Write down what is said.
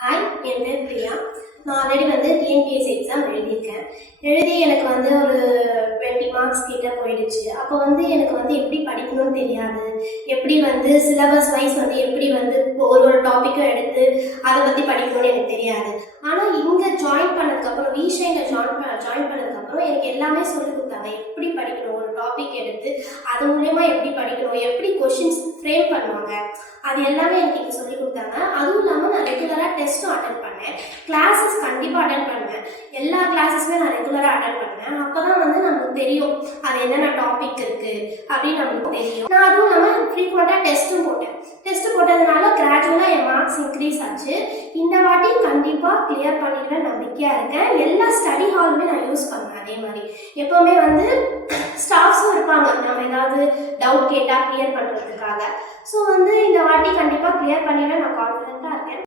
Hi, என் பேர் பிரியா. நான் already TNPSC exam எழுதியிருக்கேன். எழுதி எனக்கு ஒரு 20 மார்க்ஸ் கிட்ட போயிடுச்சு. அப்போ எனக்கு எப்படி படிக்கணும்னு தெரியாது. எப்படி சிலபஸ் வைஸ் எப்படி ஒரு டாப்பிக்கும் எடுத்து அதை பற்றி படிக்கணும்னு எனக்கு தெரியாது. ஆனால் இங்கே ஜாயின் பண்ணதுக்கப்புறம் விஷைனில் ஜாயின் பண்ணதுக்கப்புறம் எனக்கு எல்லாமே சொல்லிக் கொடுத்தாங்க. எப்படி படிக்கணும், ஒரு டாபிக் எடுத்து அது மூலயமா எப்படி படிக்கணும், எப்படி கொஷின்ஸ் ஃப்ரேம் பண்ணுவாங்க, அது எல்லாமே எனக்கு இங்கே சொல்லிக் கொடுத்தாங்க. அதுவும் இல்லாமல் நான் ரெகுலராக டெஸ்ட்டும் அட்டென்ட் பண்ணேன். கிளாஸஸ் கண்டிப்பாக அட்டென்ட் பண்ணேன். எல்லா கிளாஸஸுமே நான் ரெகுலராக அட்டென்ட் பண்ணேன். அப்போ தான் நமக்கு தெரியும் அது என்னென்ன டாபிக் இருக்குது அப்படின்னு நமக்கு தெரியும். நான் அதுவும் இல்லாமல் ஃப்ரீக்வெண்ட்டாக டெஸ்ட்டும் போட்டேன். டெஸ்ட்டு போட்டதுனால கிராஜுவலாக என் மார்க்ஸ் இன்க்ரீஸ் ஆச்சு. இந்த வாட்டி கண்டிப்பாக கிளியர் பண்ணிடுவேன் நம்பிக்கையாக இருக்கேன். எல்லா ஸ்டடி ஹாலுமே நான் யூஸ் பண்ணேன். அதே மாதிரி எப்போவுமே ஸ்டாஃப்ஸும் இருப்பாங்க நம்ம ஏதாவது டவுட் கேட்டால் கிளியர் பண்ணுறதுக்காக. ஸோ இந்த வாட்டி கண்டிப்பாக கிளியர் பண்ணிடுவேன். நான் கான்ஃபிடென்ட்டாக இருக்கேன்.